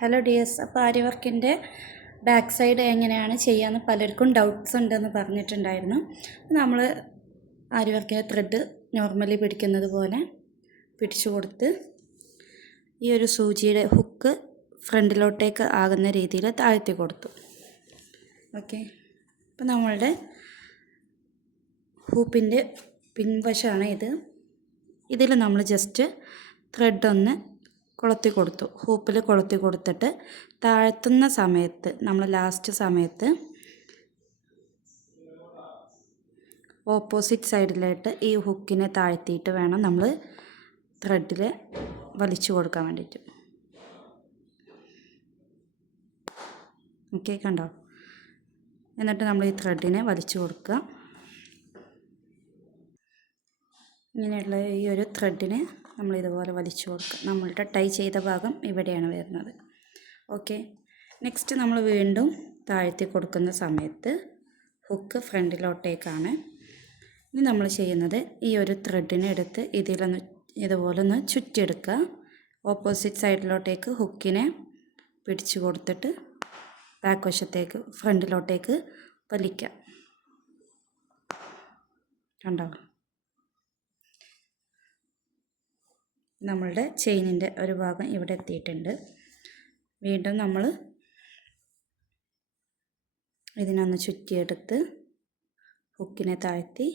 Hello dears, അപ്പോൾ ആരി വർക്കിൻ്റെ back side എങ്ങനെയാണ് ചെയ്യാമെന്ന് പലർക്കും ഡൗട്ട്സ് ഉണ്ടെന്ന് പറഞ്ഞിട്ടുണ്ടായിരുന്നു. നമ്മൾ ആരി വർക്കിൻ്റെ ത്രെഡ് നോർമലി പിടിക്കുന്നത് പോലെ പിടിച്ചു കൊടുത്ത് ഈ ഒരു സൂചിയുടെ ഹുക്ക് ഫ്രണ്ടിലോട്ടേക്ക് ആകുന്ന രീതിയിൽ താഴ്ത്തി കൊടുത്തു. ഓക്കെ, അപ്പോൾ നമ്മളുടെ ഹൂപ്പിൻ്റെ പിൻവശമാണ് ഇത്. ഇതിൽ നമ്മൾ ജസ്റ്റ് ത്രെഡ് ഒന്ന് കൊളുത്തി കൊടുത്തു. ഹൂപ്പിൽ കൊളുത്തി കൊടുത്തിട്ട് താഴ്ത്തുന്ന സമയത്ത് നമ്മൾ ലാസ്റ്റ് സമയത്ത് ഓപ്പോസിറ്റ് സൈഡിലായിട്ട് ഈ ഹുക്കിനെ താഴ്ത്തിയിട്ട് വേണം നമ്മൾ ത്രെഡിൽ വലിച്ചു കൊടുക്കാൻ വേണ്ടിയിട്ട്. ഓക്കെ, കണ്ടോ? എന്നിട്ട് നമ്മൾ ഈ ത്രെഡിനെ വലിച്ചു കൊടുക്കുക. ഇങ്ങനെയുള്ള ഈ ഒരു ത്രെഡിനെ നമ്മൾ ഇതുപോലെ വലിച്ചു കൊടുക്കുക. നമ്മളുടെ ടൈ ചെയ്ത ഭാഗം ഇവിടെയാണ് വരുന്നത്. ഓക്കെ, നെക്സ്റ്റ് നമ്മൾ വീണ്ടും താഴ്ത്തി കൊടുക്കുന്ന സമയത്ത് ഹുക്ക് ഫ്രണ്ടിലോട്ടേക്കാണ്. ഇനി നമ്മൾ ചെയ്യുന്നത് ഈ ഒരു ത്രെഡിനെ എടുത്ത് ഇതുപോലെ ഒന്ന് ചുറ്റിയെടുക്കുക. ഓപ്പോസിറ്റ് സൈഡിലോട്ടേക്ക് ഹുക്കിനെ പിടിച്ചു കൊടുത്തിട്ട് ബാക്ക് വശത്തേക്ക് ഫ്രണ്ടിലോട്ടേക്ക് വലിക്കുക. കണ്ടോ? നമ്മളുടെ ചെയിനിൻ്റെ ഒരു ഭാഗം ഇവിടെ എത്തിയിട്ടുണ്ട്. വീണ്ടും നമ്മൾ ഇതിനൊന്ന് ചുറ്റിയെടുത്ത് ഹുക്കിനെ താഴ്ത്തി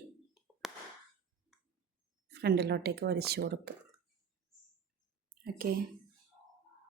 ഫ്രണ്ടിലോട്ടേക്ക് വലിച്ചു കൊടുക്കുക. ഓക്കെ.